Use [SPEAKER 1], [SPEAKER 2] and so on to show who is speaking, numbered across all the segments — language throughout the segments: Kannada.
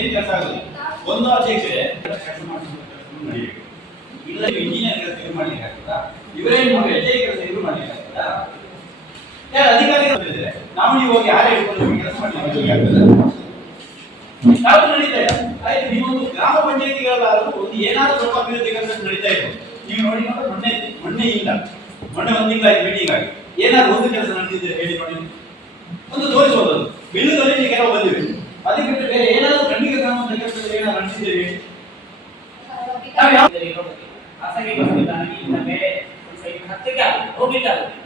[SPEAKER 1] ಏನು ಕೆಲಸ ಆಗೋದು? ಒಂದು ಅಧ್ಯಕ್ಷರೇ ಇಲ್ಲ ಇಂಜಿನಿಯರ್ ಕೆಲಸ ಇವ್ರು ಆಗ್ತದಾ ಇವರೇ ನಾವು ಎಲ್ ಕೆಲಸ ಇವ್ರು ಮಾಡ್ಲಿಕ್ಕೆ ಆಗ್ತದಾ ಯಾರು ಅಧಿಕಾರಿಗಳು ಇದ್ದಾರೆ ನಾವು ನೀವು ಹೋಗಿ ಯಾರೇ ಹಿಡ್ಕೊಂಡು ಕೆಲಸ ಮಾಡ್ಲಿಕ್ಕೆ ಆಗ್ತದೆ? ಯಾವ್ದು ನಡೀತಾ ಇಲ್ಲ ಆಯ್ತು ನೀವೊಂದು ಗ್ರಾಮ ಪಂಚಾಯತಿಗಳಾದ್ರೂ ಒಂದು ಏನಾದ್ರೂ ಸ್ವಲ್ಪ ಅಭಿವೃದ್ಧಿ ಕೆಲಸ ನಡೀತಾ ಇದೆ. ನೀವು ನೋಡಿ ಮೊನ್ನೆ ಮೊನ್ನೆ ಇಲ್ಲ. ಮೊನ್ನೆ ಒಂದು ತಿಂಗಳ ಮೀಟಿಂಗ್ ಆಗಿ. ಏನಾದ್ರು ಒಂದು ಕೆಲಸ ನಡೆದಿದೆ ಹೇಳಿ ನೋಡಿ. ಒಂದು ತೋರಿಸಬಹುದು ಅದು ಬಿಲ್ಲುಗಳಲ್ಲಿ ನೀವು ಕೆಲವು ಬಂದಿವೆ ಅದಕ್ಕೆ ಬಿಟ್ಟು ಬೇರೆ ಏನಾದ್ರು ಖಂಡಿತ ಗ್ರಾಮ ಪಂಚಾಯತ್ ಏನಾದ್ರು ನಡೆಸಿದ್ದೇವೆ ನಾವು ಯಾವ
[SPEAKER 2] ಖಾಸಗಿ ಬಸ್ ನಿಲ್ದಾಣದಿಂದ ಬೇರೆ ಒಂದು ಸೈಡ್ ಹತ್ತಿಗೆ ಆಗುತ್ತೆ ಹೋಗ್ಲಿಕ್ಕೆ ಆಗುತ್ತೆ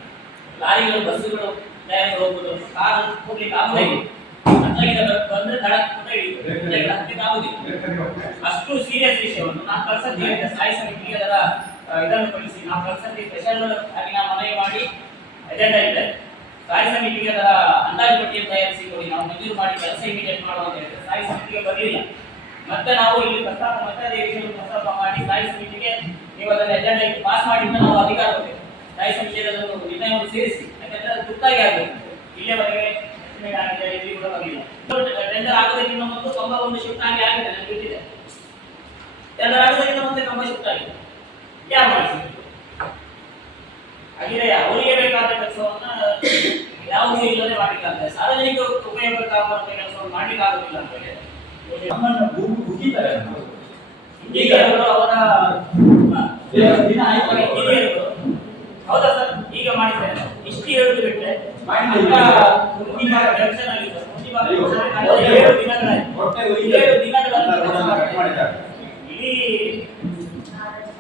[SPEAKER 2] ಲಾರಿಗಳು ಬಸ್ಸುಗಳು ಟೈರ್ ಹೋಗ್ಬೋದು. ಕಾರ್ ಹೋಗ್ಲಿಕ್ಕೆ ಆಗುದಿಲ್ಲ ಬಂದ್ರೆ ಅಷ್ಟು ಸೀರಿಯಸ್ ವಿಷಯವನ್ನು ನಾವು ಕಳ್ಸಂತ ಸಾಯಿಸಿ ಸ್ಥಾಯಿ ಸಮಿತಿಗೆ ಅದರ ಇದನ್ನು ಕಳಿಸಿ. ನಾವು ಕಳ್ಸಂತ ಸ್ಪೆಷಲ್ ಆಗಿ ನಾವು ಮನವಿ ಮಾಡಿ ಅಜೆಂಡಾ ಇದೆ. ಸ್ಥಾಯಿ ಸಮಿತಿಗೆ ಅದರ ಅಂದಾಜು ಪಟ್ಟಿಯನ್ನು ತಯಾರಿಸಿ ಕೊಡಿ. ನಾವು ಮಂಜೂರು ಮಾಡಿ ಕೆಲಸ ಇಮಿಡಿಯೇಟ್ ಮಾಡುವ ಅಂತ ಹೇಳಿದ್ರೆ. ಸ್ಥಾಯಿ ಸಮಿತಿಗೆ ಬರಲಿಲ್ಲ. ಮತ್ತೆ ನಾವು ಇಲ್ಲಿ ಪ್ರಸ್ತಾಪ, ಮತ್ತೆ ಅದೇ ವಿಷಯವನ್ನು ಪ್ರಸ್ತಾಪ ಮಾಡಿ ಸ್ಥಾಯಿ ಸಮಿತಿಗೆ ನೀವು ಅದನ್ನ ಅಜೆಂಡಾ ಪಾಸ್ ಮಾಡಿದ್ದ ನಾವು ಅಧಿಕಾರ ಕೊಡ್ತೇವೆ ಸ್ಥಾಯಿ ಸಮಿತಿಯಲ್ಲಿ ಅದನ್ನು ನಿರ್ಣಯವನ್ನು ಸೇರಿಸಿ. ತುರ್ತಾಗಿ ಆಗಬೇಕು. ಇಲ್ಲಿಯವರೆಗೆ ಆಗಿದೆ ಇಲ್ಲಿ ಕೂಡ ಬರಲಿಲ್ಲ ಟೆಂಡರ್ ಆಗೋದಕ್ಕಿಂತ ಮೊದಲು ಕಂಬ ಒಂದು ಶಿಫ್ಟ್ ಆಗಿ ಆಗಿದೆ ನನಗೆ ಬಿಟ್ಟಿದೆ. ಟೆಂಡರ್ ಆಗೋದಕ್ಕಿಂತ ಮೊದಲು ಕಂಬ ಶಿಫ್ಟ್ ಆಗಿದೆ. ಯಾರು ಮಾಡಿಸಿದ್ರು ಹಾಗಿದ್ರೆ ಅವರಿಗೆ ಬೇಕಾದ ಕೆಲಸವನ್ನ ಯಾವುದೂ ಇಲ್ಲದೆ ಮಾಡ್ಲಿಕ್ಕಾಗ್ತದೆ ಸಾರ್ವಜನಿಕ ಉಪಯೋಗಕ್ಕಾಗುವಂತ ಕೆಲಸವನ್ನು ಮಾಡ್ಲಿಕ್ಕೆ ಆಗುದಿಲ್ಲ ಅಂತ ಹೇಳಿ.
[SPEAKER 1] ನಮ್ಮನ್ನು ಭೂಮಿ
[SPEAKER 2] ಈಗ ಅವರ
[SPEAKER 1] ದಿನ ಆಯ್ತು.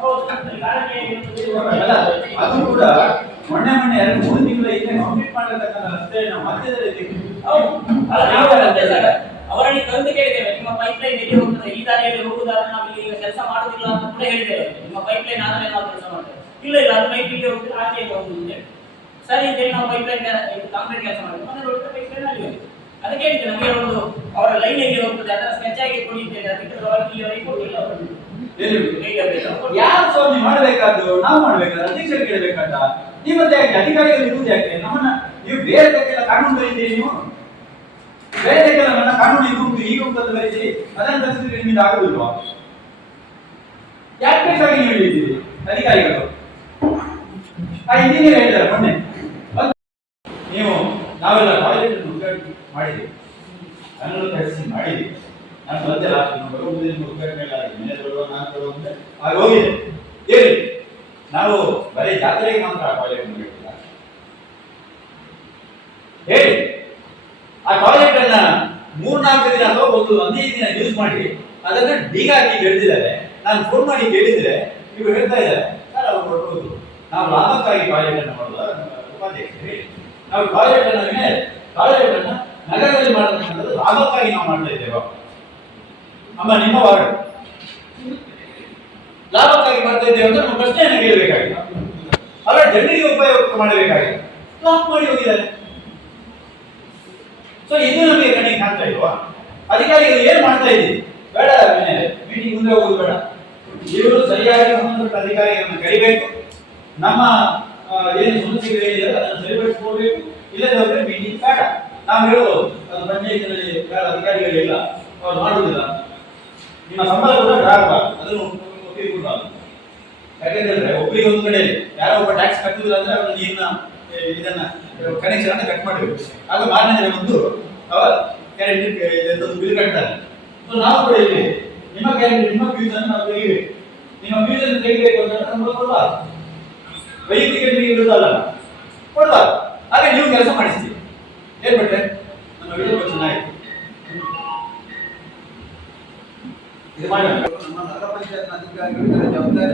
[SPEAKER 2] ಹೌದು ಈ ಕಾರಣಕ್ಕೆ
[SPEAKER 1] ಅಲ್ಲ, ಅದು ಕೂಡ ಮೊನ್ನೆ ಮೊನ್ನೆ ಎರಡು ಮೂರು ತಿಂಗಳ ಹಿಂದೆ ಕಂಪ್ಲೀಟ್ ಮಾಡಿರತಕ್ಕಂತ ರಸ್ತೆ ನಾವು ಮಧ್ಯದಲ್ಲಿ
[SPEAKER 2] ಅವರಲ್ಲಿ ತಂದು ಕೇಳಿದ್ದೇವೆ. ನಿಮ್ಮ ಪೈಪ್ ಲೈನ್ ಎಲ್ಲಿ ಹೋಗ್ತದೆ? ಈ ದಾರಿಯಲ್ಲಿ ಹೋಗುವುದಾದ್ರೆ ನಾವು ಇಲ್ಲಿ ಈಗ ಕೆಲಸ ಮಾಡುದಿಲ್ಲ ಅಂತ ಕೂಡ ಹೇಳಿದ್ದೇವೆ. ನಿಮ್ಮ ಪೈಪ್ ಲೈನ್ ಆದ್ರೆ ನಾವು ಕೆಲಸ ಮಾಡ್ತೇವೆ. ಇಲ್ಲ ಇಲ್ಲ ಅದು ಪೈಪ್ ಇಲ್ಲಿ ಹೋಗ್ತದೆ ಆಚೆ ಹೋಗುದು ಅಂತ ಹೇಳಿ. ಸರಿ ಅಂತೇಳಿ ನಾವು ಪೈಪ್ ಲೈನ್ ಕಾಂಕ್ರೀಟ್ ಕೆಲಸ ಪೈಪ್ ಲೈನ್ ಅಲ್ಲಿ ಹೋಗಿದೆ ಅದಕ್ಕೆ ಹೇಳಿದ್ದೆ ನಮಗೆ ಒಂದು ಅವರ ಲೈನ್ ಹೇಗೆ ಹೋಗ್ತದೆ ಅದರ ಸ್ಕೆಚ್ ಆಗಿ ಕೊಡಿ ಅಂತ ಹೇಳಿ. ಅದಕ್ಕೆ ಅವರಿಗೆ ಕೊಟ್ಟಿಲ್ಲ
[SPEAKER 1] ಯಾರು ಸ್ವಾಮಿ ಮಾಡಬೇಕಾದ್ರು ನಾವು ಮಾಡ್ಬೇಕಾದ್ರೆ ಅಧ್ಯಕ್ಷರು ಕೇಳಬೇಕಾದ? ಮತ್ತೆ ಯಾಕೆ? ಅಧಿಕಾರಿಗಳು ಇರುವುದು ಯಾಕೆ? ನಮ್ಮನ್ನ ನೀವು ಬೇರೆ ಬೇಕೆಲ್ಲ ಕಾನೂನು ಬರೀತೀರಿ ನೀವು? ಬೇರೆ ಬೇಕೆಲ್ಲ ನನ್ನ ಕಾನೂನು ಇದು ಉಂಟು. ಈಗ ಉಂಟು ಅಂತ ಬರೀತೀರಿ. ಅದನ್ನು ತರಿಸಿದ್ರೆ ನಿಮ್ಮಿಂದ ಆಗುದಿಲ್ವಾ ಯಾಕೆ ಬೇಕಾಗಿ ನೀವು ಹೇಳಿದ್ದೀರಿ? ಅಧಿಕಾರಿಗಳು. ಆ ಇಂಜಿನಿಯರ್ ಹೇಳಿದ್ದಾರೆ ಮೊನ್ನೆ. ನೀವು ನಾವೆಲ್ಲ ಕಾಲೇಜಲ್ಲಿ ಉದ್ಘಾಟನೆ ಮಾಡಿದ್ದೀವಿ ನನ್ನನ್ನು ಕರೆಸಿ ಮಾಡಿದ್ದೀವಿ ನಾನು ಬಂದೆ ಲಾಸ್ಟ್ ಬರುವುದರಿಂದ ಉದ್ಘಾಟನೆ ಮೇಲೆ ಆಗಿದೆ ಮನೆ ಬರುವ, ನಾನು ಬರುವ ಮುಂದೆ ಆಗ ಹೋಗಿದೆ. ಹೇಳಿ, ನಾವು ಬರೀ ಜಾತ್ರೆಗೆ ಮಾತ್ರ ಆ ಕಾಲೇಜ್ ಮುಗಿಲ್ಲ ಹೇಳಿ, ಆ ಅನ್ನ ಮೂರ್ನಾಲ್ಕು ದಿನ ಅಥವಾ ಒಂದು ಒಂದೇ ದಿನ ಯೂಸ್ ಮಾಡಿ ಅದನ್ನ ಬೀಗ ಹಾಕಿ ಬೆಳೆದಿದ್ದಾರೆ. ನಾನು ಫೋನ್ ಮಾಡಿ ಕೇಳಿದ್ರೆ ಇವರು ಹೇಳ್ತಾ ಇದ್ದಾರೆ. ಸರ್, ಅವ್ರು ಹೊರಟೋದು ನಾವು ಲಾಭಕ್ಕಾಗಿ ಕಾಲೇಜನ್ನು ಮಾಡೋದು ಉಪಾಧ್ಯಕ್ಷರು ಹೇಳಿ ನಾವು ಟಾಯ್ಲೆಟ್ ಅನ್ನ ನಗರದಲ್ಲಿ ಮಾಡತಕ್ಕಂಥದ್ದು ಲಾಭಕ್ಕಾಗಿ ನಾವು ಮಾಡ್ತಾ ಇದ್ದೇವೆ. ಅಮ್ಮ, ನಿಮ್ಮ ವಾರ್ಡ್. ಲಾಭಕ್ಕಾಗಿ ಮಾಡ್ತಾ ಇದ್ದೇವೆ ಅಂತ ನಮ್ಮ ಪ್ರಶ್ನೆಯನ್ನು ಕೇಳಬೇಕಾಗಿಲ್ಲ ಅವರ ಜನರಿಗೆ ಉಪಯೋಗ ಮಾಡಬೇಕಾಗಿಲ್ಲ ಲಾಕ್ ಮಾಡಿ ಹೋಗಿದ್ದಾರೆ ಸೊ ಇದು ನಮಗೆ ಕಣ್ಣಿಗೆ ಕಾಣ್ತಾ ಇಲ್ವಾ? ಅಧಿಕಾರಿಗಳು ಏನ್ ಮಾಡ್ತಾ ಇದ್ದೀವಿ ಬೇಡ ಮೀಟಿಂಗ್ ಮುಂದೆ ಹೋಗೋದು ಬೇಡ. ಇವರು ಸರಿಯಾಗಿ ಸಂಬಂಧಪಟ್ಟ ಅಧಿಕಾರಿಗಳನ್ನು ಕರಿಬೇಕು. ನಮ್ಮ ಏನು ಸಮಸ್ಯೆಗಳು ಏನಿದೆ ಅದನ್ನು ಸರಿಪಡಿಸಿಕೊಳ್ಬೇಕು ಇಲ್ಲದವರಿಗೆ ಮೀಟಿಂಗ್ ಬೇಡ ನಾವು ಹೇಳ್ಬೋದು, ಅದು ಪಂಚಾಯತಿನಲ್ಲಿ ಅಧಿಕಾರಿಗಳಿಲ್ಲ, ಅವ್ರು ಮಾಡುವುದಿಲ್ಲ. ನಿಮ್ಮ ಸಂಬಳ ಕೂಡ ಗ್ರಾಹಕ ಅದನ್ನು ಒಪ್ಪಿಕೊಡ್ಬಾರ್ದು ಯಾಕೆಂದ್ರೆ ಒಬ್ಬರಿಗೆ ಒಂದು ಕಡೆ ಯಾರೋ ಒಬ್ಬ ಟ್ಯಾಕ್ಸ್ ಕಟ್ಟುವುದಿಲ್ಲ ಅಂದ್ರೆ ಅವ್ರ ನೀರಿನ ಇದನ್ನ ಕನೆಕ್ಷನ್ ಅನ್ನ ಕಟ್ ಮಾಡಬೇಕು. ಆಗ ಮಾರನೇ ದಿನ ಬಂದು ಅವರ ಕ್ಯಾರೆಂಟ್ ಬಿಲ್ ಕಟ್ತಾರೆ. ಸೊ ನಾವು ಕೂಡ ಇಲ್ಲಿ, ನಿಮ್ಮ ಕ್ಯಾರೆಂಟ್ ನಿಮ್ಮ ಫ್ಯೂಸ್ ಅನ್ನು ನಾವು ತೆಗಿಬೇಕು. ನಿಮ್ಮ ಫ್ಯೂಸ್ ಅನ್ನು ತೆಗಿಬೇಕು ಅಂತ ಸಂಬಳ ಕೊಡಬಾರ್ದು. ವೈಯಕ್ತಿಕ ನಿಮಗೆ ಇರೋದಲ್ಲ ಕೊಡಬಾರ್ದು. ಹಾಗೆ ನೀವು ಕೆಲಸ ಮಾಡಿಸ್ತೀವಿ ಏನ್ ನನ್ನ ವಿಡಿಯೋ ಚೆನ್ನಾಗಿತ್ತು ಇದು ಮಾಡಿ.
[SPEAKER 3] ನಮ್ಮ ನಗರ ಪಂಚಾಯತ್ ಅಧಿಕಾರಿಗಳು ಜವಾಬ್ದಾರಿ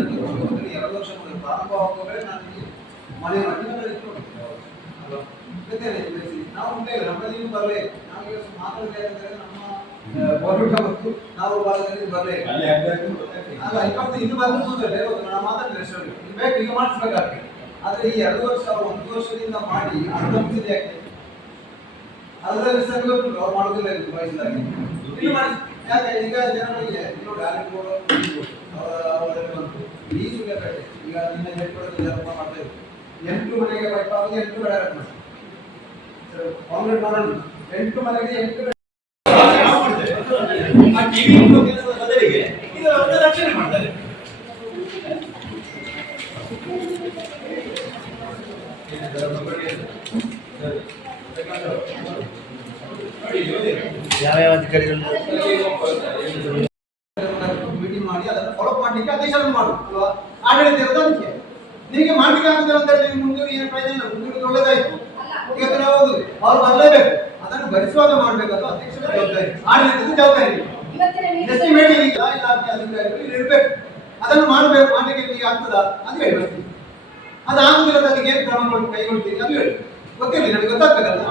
[SPEAKER 3] ಎರಡು ವರ್ಷ ಪ್ರಾರಂಭ ಆಗುವಾಗಲೇ ನಾನು ಮನೆ. ನಾವು ಇಲ್ಲ, ನಮ್ಮಲ್ಲಿ ಬರಲೇ. ನಾವು ಈಗ ಮಾತಾಡಬೇಕಾದ್ರೆ ನಮ್ಮ ಬೋರ್ಡ್ ಮತ್ತು ನಾವು ಭಾಗದಲ್ಲಿ ಬರಲೇ
[SPEAKER 1] ಅಲ್ಲಿ
[SPEAKER 3] ಇಪ್ಪತ್ತು ಇನ್ನು ಬಂದು ನಾವು ಮಾತಾಡಿದ್ರೆ ಇದು ಬೇಕು, ಈಗ ಮಾಡಿಸ್ಬೇಕಾಗ್ತದೆ ಆದರೆ ಈ ಎರಡು ವರ್ಷ, ಒಂದು ವರ್ಷದಿಂದ ಮಾಡಿ ಅದರಲ್ಲಿ ಅವ್ರು ಮಾಡೋದಿಲ್ಲ ಇದು ವಯಸ್ಸಿದಾಗಿ ಇಲ್ಲಿ ಯಾಕೆ? ಈಗ ಜನಗಳಿಗೆ ನೋಡಿ ಅಲ್ಲಿ ಕಟ್ಟೆ ಈಗ ನಿನ್ನ ಜಪ ಮಾಡ್ತಾ ಎಂಟು ಮನೆಗೆ ಪೈಪ್ ಆಗಿ ಎಂಟು ಕಡೆ ಕಾಂಗ್ರೆಸ್ ಮಾಡೋಣ. ಎಂಟು ಮನೆಗೆ ಎಂಟು
[SPEAKER 1] ನಾವು ಮಾಡ್ತೇವೆ.
[SPEAKER 4] ಟಿವಿ ಕೆಲಸದ ಬದಲಿಗೆ ಇದು ಒಂದು ರಕ್ಷಣೆ ಮಾಡ್ತಾರೆ
[SPEAKER 1] ಯಾವ್ಯಾವ ಅಧಿಕಾರಿಗಳು
[SPEAKER 3] ಮೀಟಿಂಗ್ ಮಾಡಿ ಅದನ್ನು ಫಾಲೋ ಮಾಡಲಿಕ್ಕೆ ಆದೇಶವನ್ನು ಮಾಡು ಅಲ್ವಾ? ಆಡಳಿತ ಇರೋದು ಅದಕ್ಕೆ. ನಿಮಗೆ ಮಾಡ್ಲಿಕ್ಕೆ ಆಗುದಿಲ್ಲ ಅಂತ ಹೇಳಿ ಮುಂದೂಡಿ ಏನು ಪ್ರಯೋಜನ ಇಲ್ಲ? ಮುಂದೂಡಿದ್ರೆ ಒಳ್ಳೇದಾಯ್ತು. ಇವತ್ತು ನಾವು ಹೋಗುದು? ಅವ್ರು ಬರಲೇಬೇಕು. ಅದನ್ನು ಭರಿಸುವಾಗ ಮಾಡಬೇಕಲ್ಲ ಅಧ್ಯಕ್ಷರ ಜವಾಬ್ದಾರಿ. ಆಡಳಿತದ ಜವಾಬ್ದಾರಿ. ಎಷ್ಟು ಮೀಟಿಂಗ್ ಇಲ್ಲ ಇಲಾಖೆ ಅಧಿಕಾರಿಗಳು ಇರ್ಬೇಕು. ಅದನ್ನು ಮಾಡಬೇಕು. ಮಾಡಲಿಕ್ಕೆ ನಿಮಗೆ ಆಗ್ತದ? ಅಂತ ಹೇಳಿ ಅದು ಆಗುದಿಲ್ಲ ಅದಕ್ಕೆ ಏನು ಕ್ರಮಗಳು ಕೈಗೊಳ್ತೀರಿ? ಅದು ಹೇಳಿ. ಗೊತ್ತಿರಲಿ ನಮಗೆ ಗೊತ್ತಾಗ್ಬೇಕಲ್ಲ?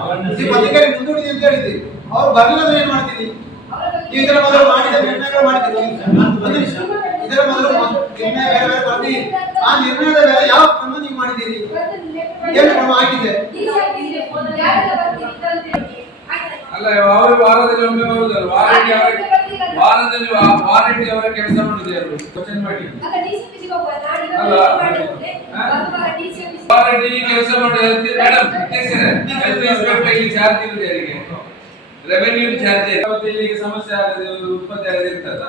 [SPEAKER 3] ಮುಂದೂಡಿದೆ ಅಂತ ಹೇಳಿದ್ದೀರಿ. ಅವ್ರು ಬರಲಿಲ್ಲ ಅಂದ್ರೆ ಏನ್ ಮಾಡ್ತೀರಿ? ಇದರ ಮೊದಲು ಮಾಡಿದ ನಿರ್ಣಯಗಳು ಮಾಡ್ತೀರಿ ಒಂದು ಇದರ ಮೊದಲು ನಿರ್ಣಯ ಬೇರೆ ಬೇರೆ ಬರ್ತೀರಿ ಆ ನಿರ್ಣಯದ ಮೇಲೆ ಯಾವ ಕ್ರಮ ನೀವು ಮಾಡಿದ್ದೀರಿ? ಏನು ಕ್ರಮ ಆಗಿದೆ
[SPEAKER 5] ಅಲ್ಲ ಅವರು ವಾರದಲ್ಲಿ ಒಮ್ಮೆ ಬರುವುದಲ್ಲ ವಾರಂಟಿ ಅವರ ವಾರದಲ್ಲಿ ವಾರಂಟಿ ಅವರ ಕೆಲಸ ಮಾಡುದು ಯಾರು ಕ್ವಶನ್ ಮಾಡಿ. ವಾರಂಟಿ ಕೆಲಸ ಮಾಡಿ ಮೇಡಮ್ ಇಲ್ಲಿ ಚಾರ್ಜ್ ಇರುತ್ತೆ ಯಾರಿಗೆ ರೆವೆನ್ಯೂ ಚಾರ್ಜ್ ಸಮಸ್ಯೆ ಆಗದೆ ಒಂದು ಉತ್ಪತ್ತಿ ಆಗದೆ ಇರ್ತದ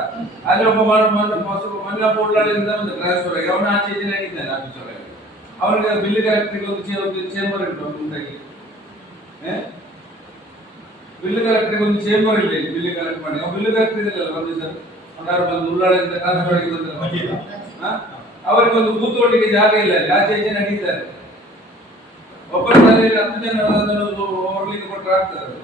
[SPEAKER 5] ಅಲ್ಲಿ ಒಬ್ಬ ಮಣ್ಣು ಪೋರ್ಟ್ಲಿಂದ ಒಂದು ಟ್ರಾನ್ಸ್ಫರ್ ಆಗಿ ಅವನ ಆಚೆ ಈಚೆ ಆಗಿದ್ದಾನೆ ಆಫೀಸ್ ಒಳಗೆ ಅವನಿಗೆ ಬಿಲ್ ಕಲೆಕ್ಟ್ರಿಗೆ ಒಂದು ಚೇ- ಒಂದು ಚೇಂಬರ್ ಉಂಟು ಮುಂದಾಗಿ? ಬಿಲ್ ಕಲೆಕ್ಟರ್ಗೆ ಒಂದು ಚೇಂಬರ್ ಇಲ್ಲ ಬಿಲ್ ಕಲೆಕ್ಟ್ ಮಾಡಿ. ಅವ್ನು ಬಿಲ್ ಕಲೆಕ್ಟರ್ ಇದೆಯಲ್ಲ ಒಂದು ಸರ್ ಅವ್ರು ಬಂದು ಉಳ್ಳಾಳಿಂದ ಟ್ರಾನ್ಸ್ಫರ್ ಆಗಿ ಬಂದ ಅವರಿಗೆ ಒಂದು ಕೂತ್ಕೊಳ್ಳಿಕ್ಕೆ ಜಾಗ ಇಲ್ಲ ಅಲ್ಲಿ. ಆಚೆ ಈಚೆ ನಡೀತಾರೆ ಒಬ್ಬರ ಮನೆಯಲ್ಲಿ ಹತ್ತು ಜನ ಹೋಗ್ಲಿಕ್ಕೆ ಕೊಟ್ಟರೆ ಆಗ್ತದೆ ಅದು.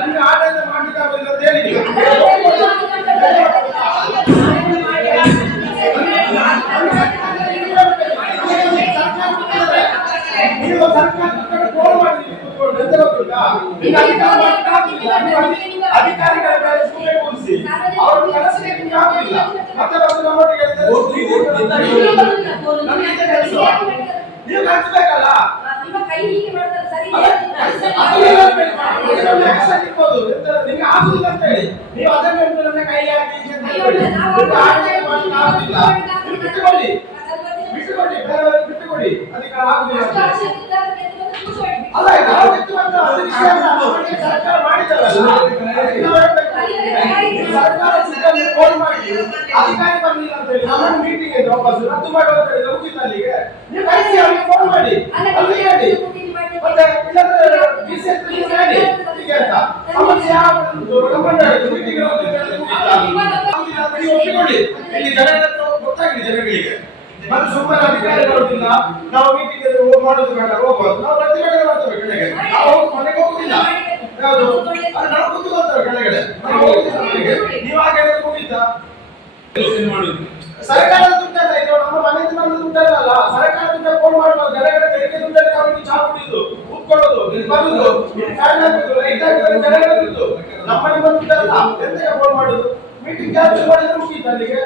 [SPEAKER 4] ನಿಮ್ಗೆ ಆಡಳಿತ ಮಾಡ್ಲಿಕ್ಕೆ ಆಗುದಿಲ್ಲ ಅಂತ ಹೇಳಿ ನೀವು. ನೀವು ಸರ್ಕಾರಕ್ಕೆ ಫೋನ್ ಮಾಡಿ ಕೂತ್ಕೊಂಡು ಎಂತ ಗೊತ್ತುಂಟಾ? ಈಗ ಅಧಿಕಾರ ಮಾಡ್ಲಿಕ್ಕೆ ಆಗುದಿಲ್ಲ. ನೀವು ಅಧಿ- ಅಧಿಕಾರಿಗಳ ಮೇಲೆ ಸುಮ್ಮನೆ ಕೂರಿಸಿ ಅವ್ರು ಕೆಲಸಕ್ಕೆ ನಿಮ್ಗೆ ಆಗುದಿಲ್ಲ ಮತ್ತೆ ಬಂದು ನಮ್ಮೊಟ್ಟಿಗೆ ಹೇಳ್ತಾರೆ, "ಓದ್ರಿ, ಓದ್ರಿ" ಅಂತ ಹೇಳಿ. ನಮ್ಗೆ ಎಂತ ಕೆಲಸ? ನೀವು ಕಳಿಸ್ಬೇಕಲ್ಲ ಹೇಳ್ಬೇಕು. ಇದರಲ್ಲಿ action ಇರ್ಬೋದು. ಎಂತ ನಿಮ್ಗೆ ಆಗುದಿಲ್ಲ ಅಂತ ಹೇಳಿ ನೀವು ಅದನ್ನ ಕೈ ಹಾಕಿ ಬಿಟ್ಟುಕೊಳ್ಳಿ ಬಿಟ್ಟುಕೊಳ್ಳಿ ಬೇರೆಯವರಿಗೆ ಬಿಟ್ಟುಕೊಳ್ಳಿ ಅದಕ್ಕೆ ಆಗುದಿಲ್ಲ ಅಧಿಕಾರಿ ಬರ್ಲಿಲ್ಲ ಅಂತ ಹೇಳಿ. ನಮ್ಮ ಮೀಟಿಂಗ್ ಇದೆ ವಾಪಸ್ ರದ್ದು ಮಾಡುವ ಅಂತ ಹೇಳಿದ್ರೆ ಮುಗೀತು ಅಲ್ಲಿಗೆ. ನೀವು ಕಳಿಸಿ ಅವರಿಗೆ ಫೋನ್ ಮಾಡಿ. ಅಲ್ಲಿ ಹೇಳಿ. ಮತ್ತೆ ಇಲ್ಲಾಂದ್ರೆ ನೀವು ಹೇಳಿ. ಹೀಗೆ ಅಂತ. ಸಮಸ್ಯೆ ಗಮನ ಒಪ್ಪಿಕೊಳ್ಳಿ. ಇಲ್ಲಿ ಗೊತ್ತಾಗಿದೆ ಜನಗಳಿಗೆ. ಮತ್ತೆ ಸುಮ್ಮನೆ ಅಧಿಕಾರಿ ಬರುವುದಿಲ್ಲ ನಾವು ಮೀಟಿಂಗ್ ಮಾಡೋದು ಬೇಡ, ಹೋಗ್ಬಾರ್ದು. ನಾವು ಪ್ರತಿಭಟನೆ ಮಾಡ್ತೇವೆ ಕೆಳಗೆ ನಾವು ಮನೆಗೆ ಹೋಗುದಿಲ್ಲ. ಯಾವುದು? ಅದು ನಾವು ಕೂತ್ಕೊಳ್ತೇವೆ ಕೆಳಗಡೆ. ನಾವು ಹೋಗುದಿಲ್ಲ ಸರ್ಕಾರದ ದುಡ್ಡಲ್ಲ, ಇದು ನಮ್ಮ ದುಡ್ಡಲ್ಲ ಸರ್ಕಾರ ದುಡ್ಡ ಫೋನ್ ಮಾಡ್ಬೋದು. ಜನಗಳ ತೆರಿಗೆ ದುಡ್ಡಲ್ಲಿ ಚಾ ಕುಡಿಯೋದು ಇಲ್ಲಿ ಬರುದು ಫ್ಯಾನ್ ಜನಗಳ ದುಡ್ಡು ನಮ್ಮ ನಿಮ್ಮ ದುಡ್ಡಲ್ಲ ಎಂತಕ್ಕೆ ಫೋನ್ ಮಾಡುದು? ಮೀಟಿಂಗ್ ಕ್ಯಾನ್ಸಲ್ ಮಾಡಿದ್ರೆ ಮುಗೀತು ಅಲ್ಲಿಗೆ.